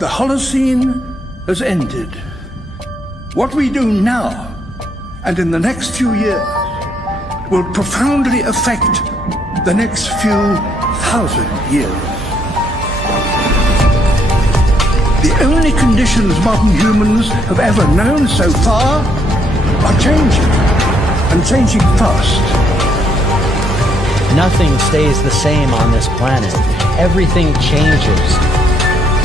The Holocene has ended. What we do now and in the next few years will profoundly affect the next few thousand years. The only conditions modern humans have ever known so far are changing, and changing fast. Nothing stays the same on this planet. Everything changes.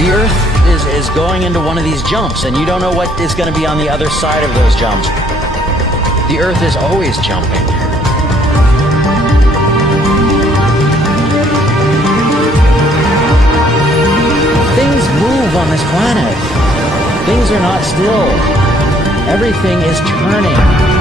The Earth is going into one of these jumps, and you don't know what is going to be on the other side of those jumps. The Earth is always jumping. Things move on this planet. Things are not still. Everything is turning.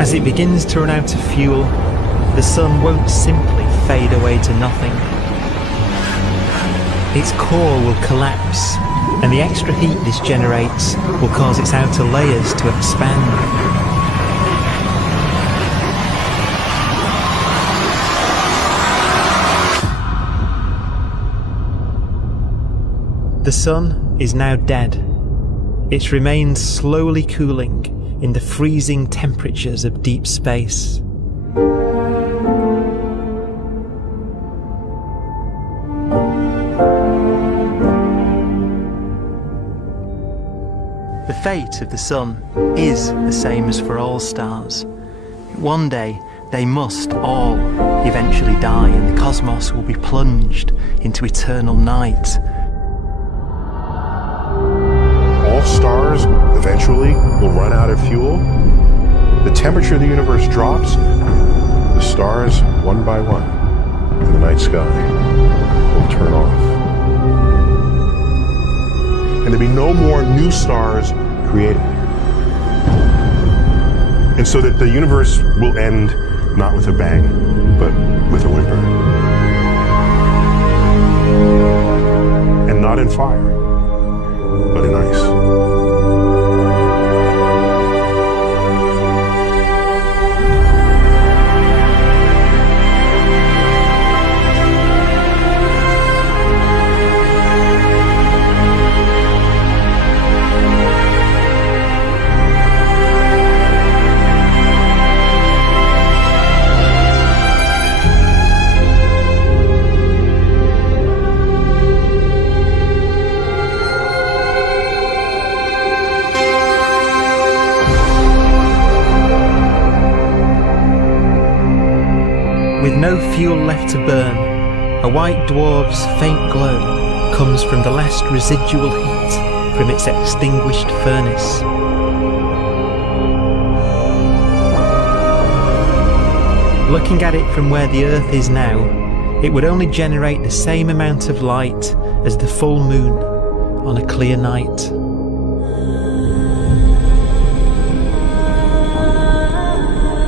As it begins to run out of fuel, the sun won't simply fade away to nothing. Its core will collapse, and the extra heat this generates will cause its outer layers to expand. The sun is now dead. Its remains slowly cooling in the freezing temperatures of deep space. The fate of the sun is the same as for all stars. One day they must all eventually die, and the cosmos will be plunged into eternal night. All stars eventually will run out of fuel. The temperature of the universe drops. The stars, one by one, in the night sky, will turn off. And there'll be no more new stars created. And so that the universe will end not with a bang, but with a whimper. And not in fire, but in ice. With no fuel left to burn, a white dwarf's faint glow comes from the last residual heat from its extinguished furnace. Looking at it from where the Earth is now, it would only generate the same amount of light as the full moon on a clear night.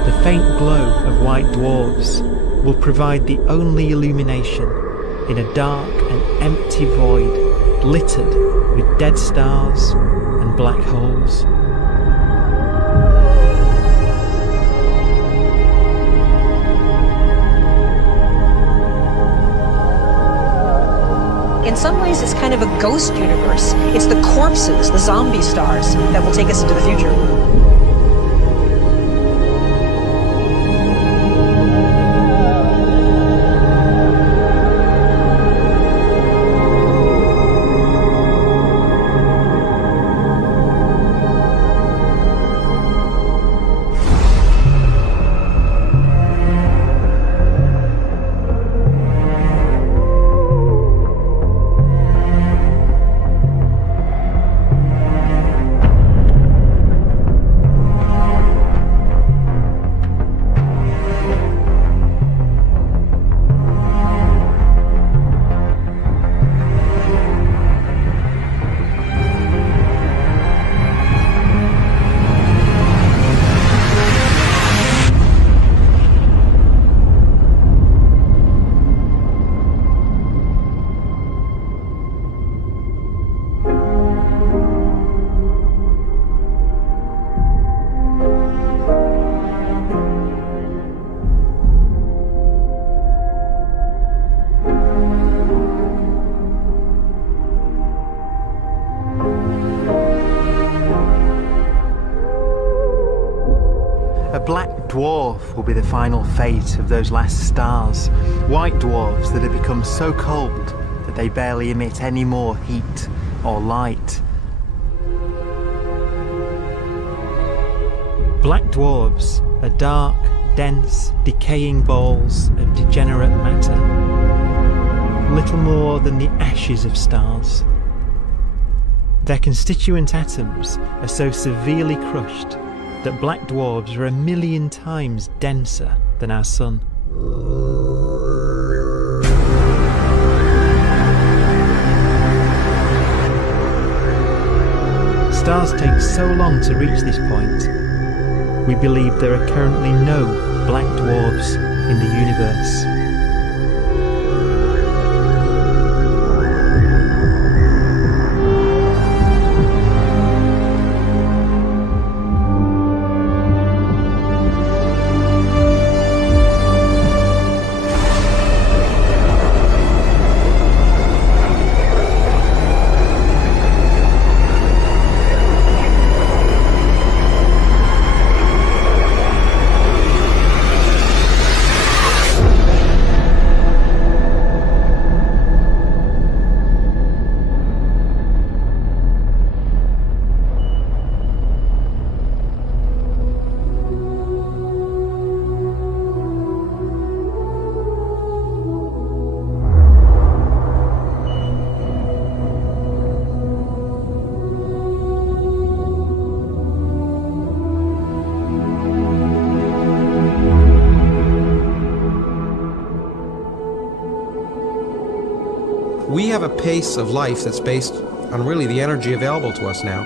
The faint glow of white dwarfs will provide the only illumination in a dark and empty void littered with dead stars and black holes. series is kind of a ghost universe. It's the corpses, the zombie stars, that will take us into the future. A black dwarf will be the final fate of those last stars. White dwarfs that have become so cold that they barely emit any more heat or light. Black dwarfs are dark, dense, decaying balls of degenerate matter, little more than the ashes of stars. Their constituent atoms are so severely crushed that black dwarfs are 1,000,000 times denser than our sun. Stars take so long to reach this point, we believe there are currently no black dwarfs in the universe. We have a pace of life that's based on really the energy available to us now.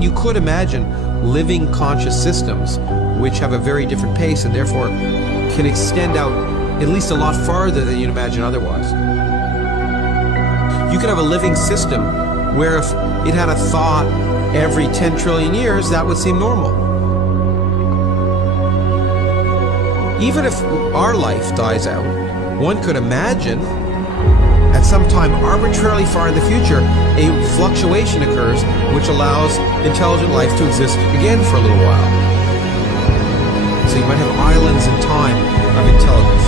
You could imagine living conscious systems which have a very different pace and therefore can extend out at least a lot farther than you'd imagine otherwise. You could have a living system where if it had a thought every 10 trillion years, that would seem normal. Even if our life dies out, one could imagine at some time arbitrarily far in the future, a fluctuation occurs which allows intelligent life to exist again for a little while. So you might have islands in time of intelligence.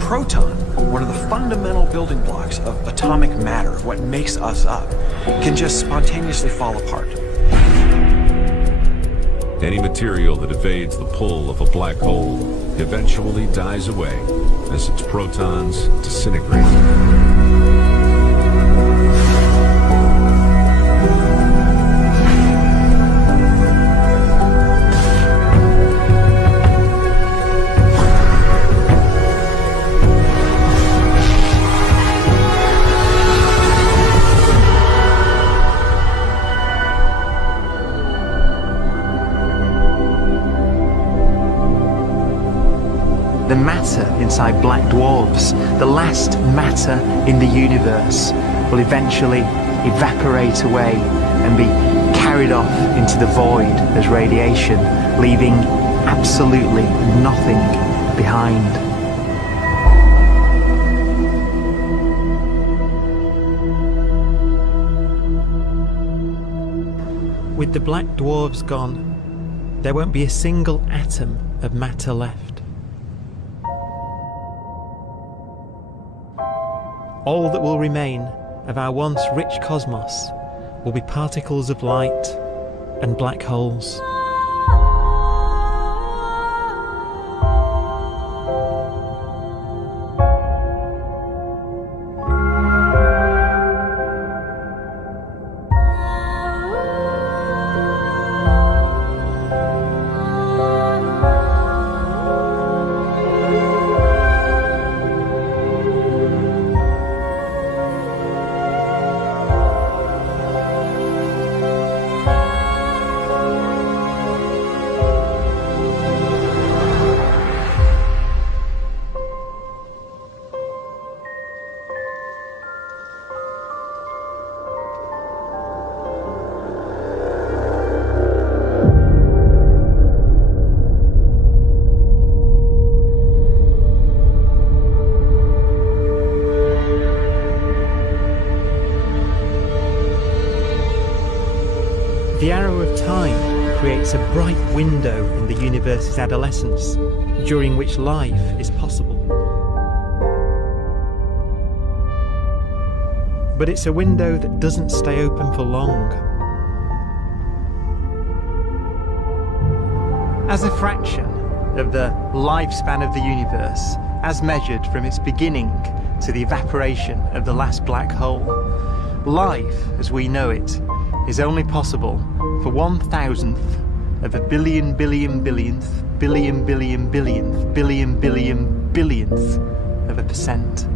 Proton, one of the fundamental building blocks of atomic matter, what makes us up, can just spontaneously fall apart. Any material that evades the pull of a black hole eventually dies away as its protons disintegrate. The matter inside black dwarfs, the last matter in the universe, will eventually evaporate away and be carried off into the void as radiation, leaving absolutely nothing behind. With the black dwarfs gone, there won't be a single atom of matter left. All that will remain of our once rich cosmos will be particles of light and black holes. The arrow of time creates a bright window in the universe's adolescence, during which life is possible. But it's a window that doesn't stay open for long. As a fraction of the lifespan of the universe, as measured from its beginning to the evaporation of the last black hole, life, as we know it, is only possible for 1,000th of a billion billion billionth billion billion billionth billion billion billionth of a percent.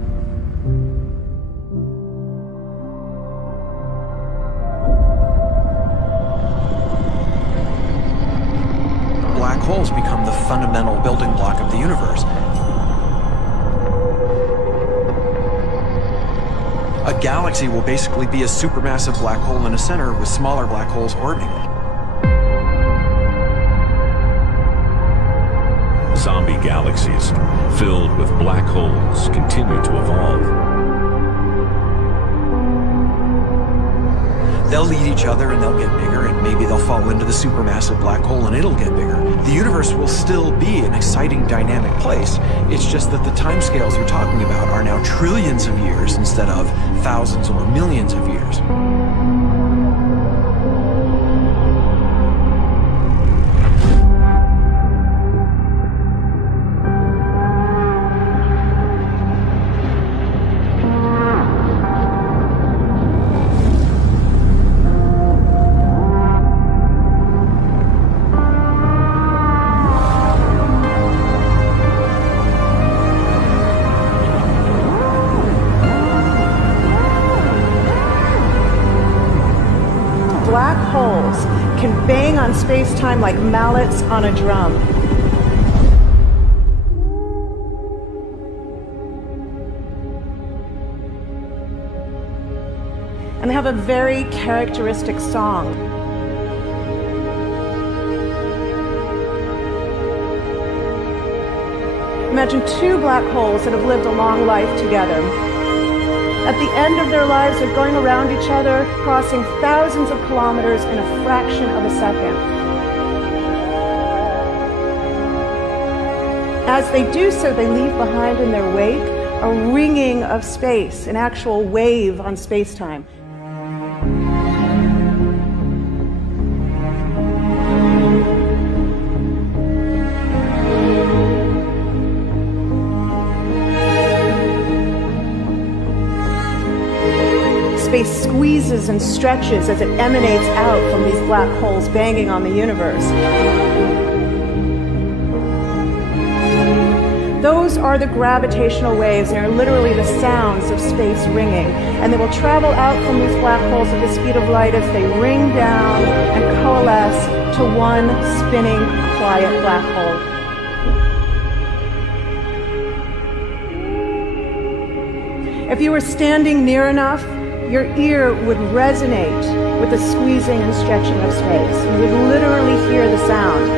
Black holes become the fundamental building block of the universe. A galaxy will basically be a supermassive black hole in a center with smaller black holes orbiting it. Zombie galaxies filled with black holes continue to evolve. They'll eat each other and they'll get bigger, and maybe they'll fall into the supermassive black hole and it'll get bigger. The universe will still be an exciting, dynamic place. It's just that the timescales you're talking about are now trillions of years instead of thousands or millions of years. Black holes can bang on space-time like mallets on a drum. And they have a very characteristic song. Imagine two black holes that have lived a long life together. At the end of their lives, they're going around each other, crossing thousands of kilometers in a fraction of a second. As they do so, they leave behind in their wake a ringing of space, an actual wave on space-time. squeezes and stretches as it emanates out from these black holes banging on the universe. Those are the gravitational waves. They're literally the sounds of space ringing. And they will travel out from these black holes at the speed of light as they ring down and coalesce to one spinning, quiet black hole. If you were standing near enough, your ear would resonate with the squeezing and stretching of space. You would literally hear the sound.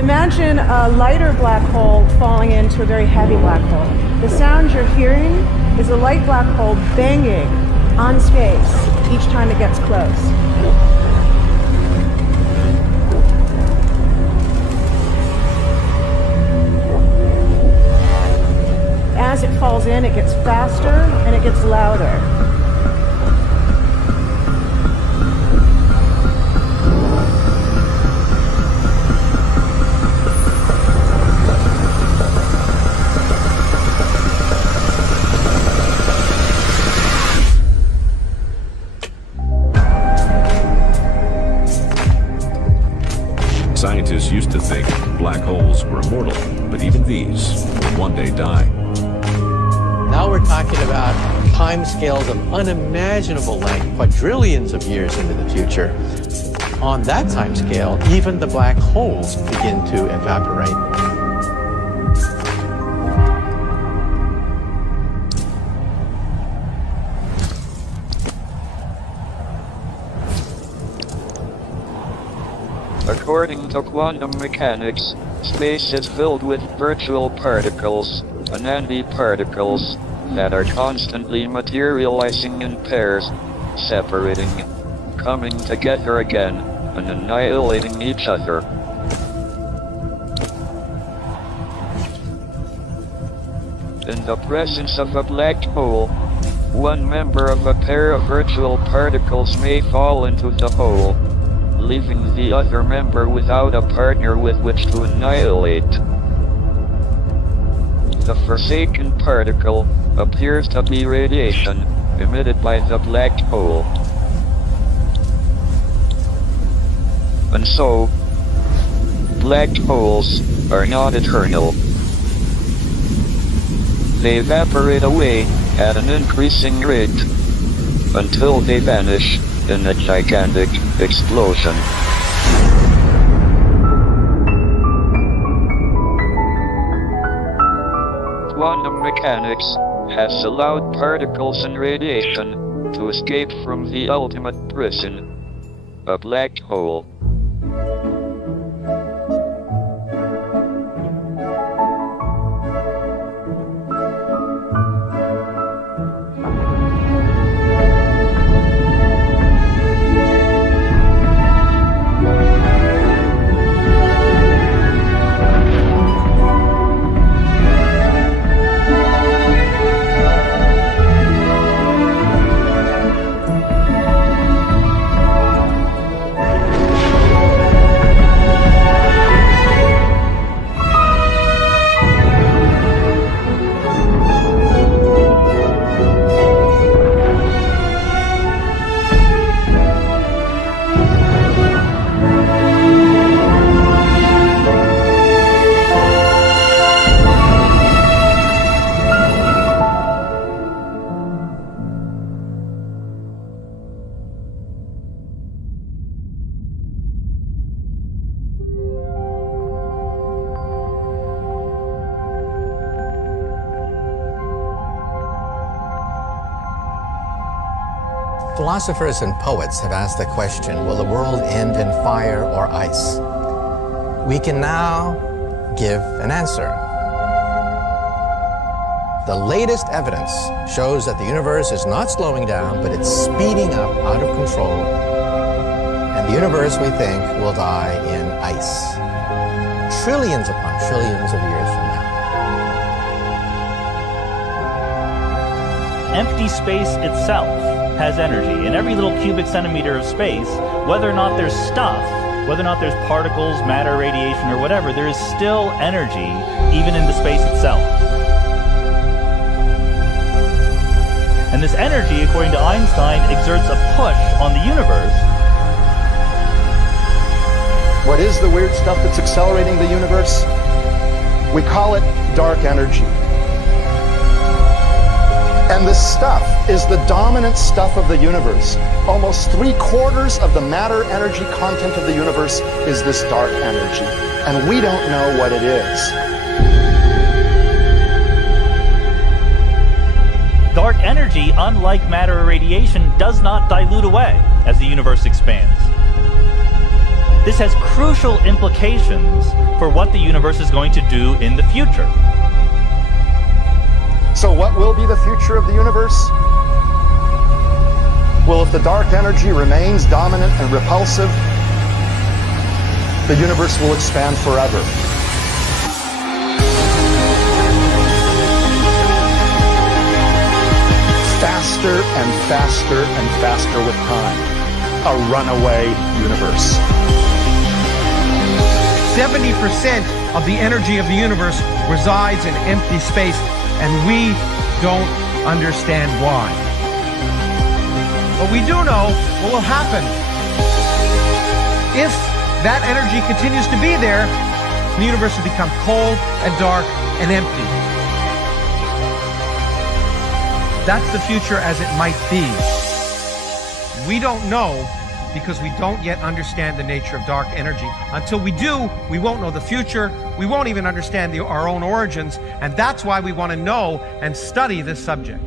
Imagine a lighter black hole falling into a very heavy black hole. The sound you're hearing is a light black hole banging on space each time it gets close. As it falls in, it gets faster and it gets louder. Scientists used to think black holes were immortal, but even these will one day die. Now we're talking about timescales of unimaginable length, quadrillions of years into the future. On that timescale, even the black holes begin to evaporate. According to quantum mechanics, space is filled with virtual particles, antiparticles, that are constantly materializing in pairs, separating, coming together again, and annihilating each other. In the presence of a black hole, one member of a pair of virtual particles may fall into the hole, leaving the other member without a partner with which to annihilate. The forsaken particle appears to be radiation emitted by the black hole. And so, black holes are not eternal. They evaporate away at an increasing rate until they vanish in a gigantic explosion. Quantum mechanics has allowed particles and radiation to escape from the ultimate prison, a black hole. Philosophers and poets have asked the question, will the world end in fire or ice? We can now give an answer. The latest evidence shows that the universe is not slowing down, but it's speeding up out of control. And the universe, we think, will die in ice. Trillions upon trillions of years from now. Empty space itself has energy. In every little cubic centimeter of space, whether or not there's stuff whether or not there's particles, matter, radiation, or whatever, there is still energy, even in the space itself. And this energy, according to Einstein, exerts a push on the universe. What is the weird stuff that's accelerating the universe? We call it dark energy. And this stuff is the dominant stuff of the universe. Almost 3/4 of the matter-energy content of the universe is this dark energy. And we don't know what it is. Dark energy, unlike matter or radiation, does not dilute away as the universe expands. This has crucial implications for what the universe is going to do in the future. So what will be the future of the universe? Well, if the dark energy remains dominant and repulsive, the universe will expand forever. Faster and faster and faster with time. A runaway universe. 70% of the energy of the universe resides in empty space, and we don't understand why. But we do know what will happen. If that energy continues to be there, the universe will become cold and dark and empty. That's the future as it might be. We don't know because we don't yet understand the nature of dark energy. Until we do, we won't know the future. We won't even understand our own origins. And that's why we want to know and study this subject.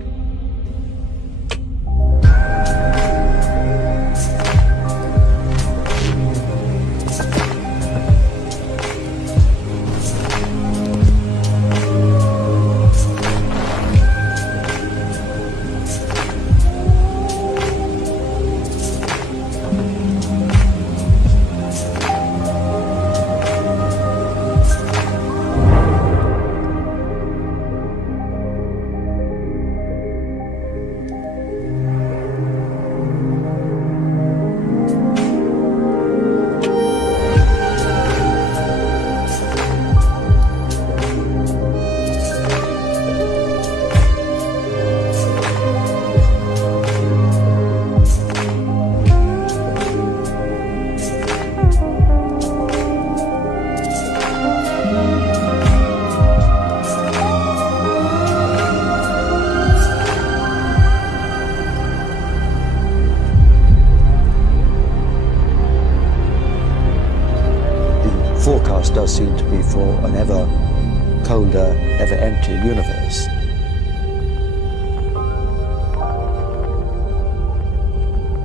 Forecast does seem to be for an ever colder, ever emptier universe.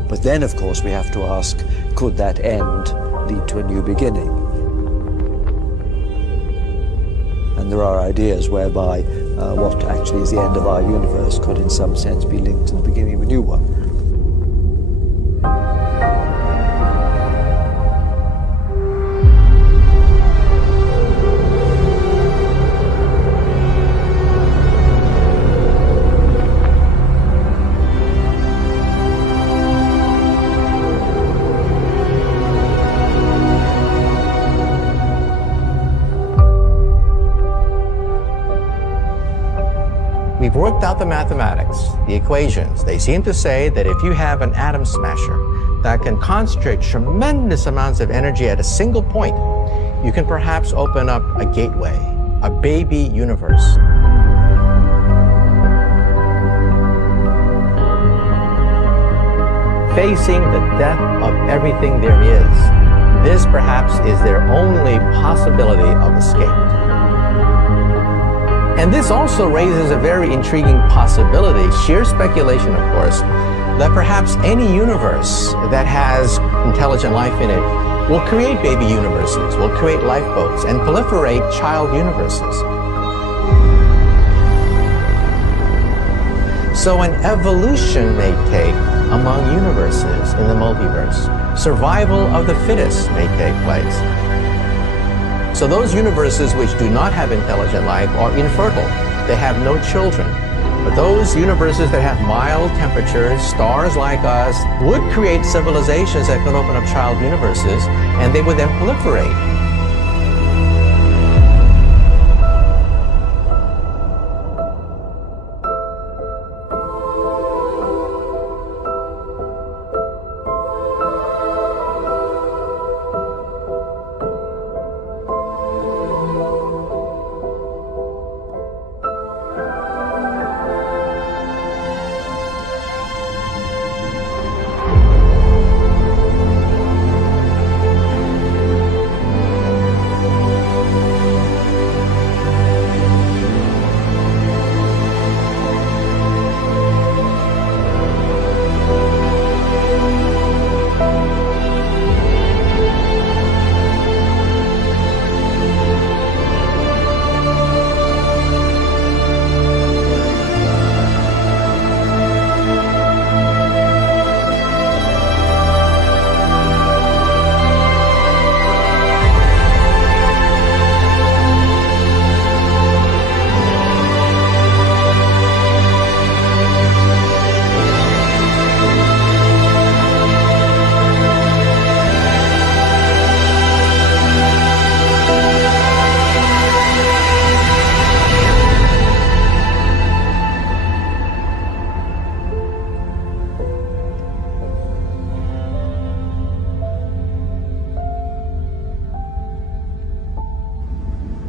But then, of course, we have to ask, could that end lead to a new beginning? And there are ideas whereby what actually is the end of our universe could in some sense be linked to the beginning of a new one. We've worked out the mathematics, the equations. They seem to say that if you have an atom smasher that can concentrate tremendous amounts of energy at a single point, you can perhaps open up a gateway, a baby universe. Facing the death of everything there is, this perhaps is their only possibility of escape. And this also raises a very intriguing possibility, sheer speculation of course, that perhaps any universe that has intelligent life in it will create baby universes, will create lifeboats, and proliferate child universes. So an evolution may take among universes in the multiverse. Survival of the fittest may take place. So those universes which do not have intelligent life are infertile. They have no children. But those universes that have mild temperatures, stars like us, would create civilizations that could open up child universes, and they would then proliferate.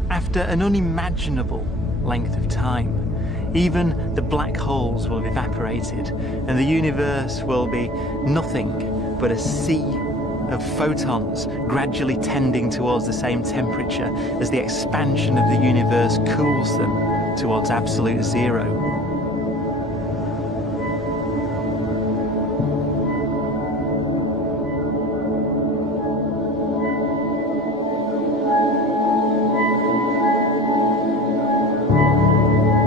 After an unimaginable length of time, even the black holes will have evaporated, and the universe will be nothing but a sea of photons gradually tending towards the same temperature as the expansion of the universe cools them towards absolute zero.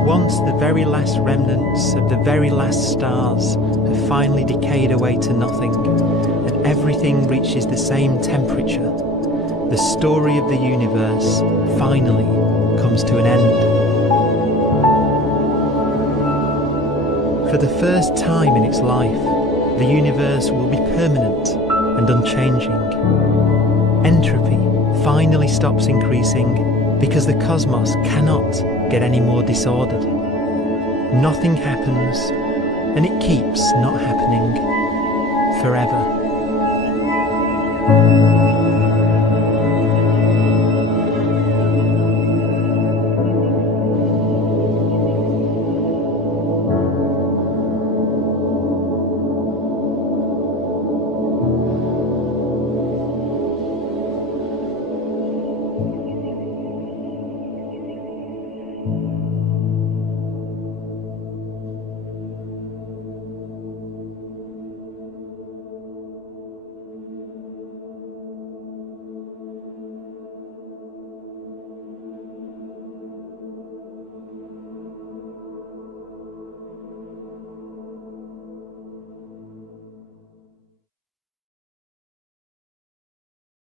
Once the very last remnants of the very last stars have finally decayed away to nothing, and everything reaches the same temperature, the story of the universe finally comes to an end. For the first time in its life, the universe will be permanent and unchanging. Entropy finally stops increasing because the cosmos cannot get any more disordered. Nothing happens, and it keeps not happening forever.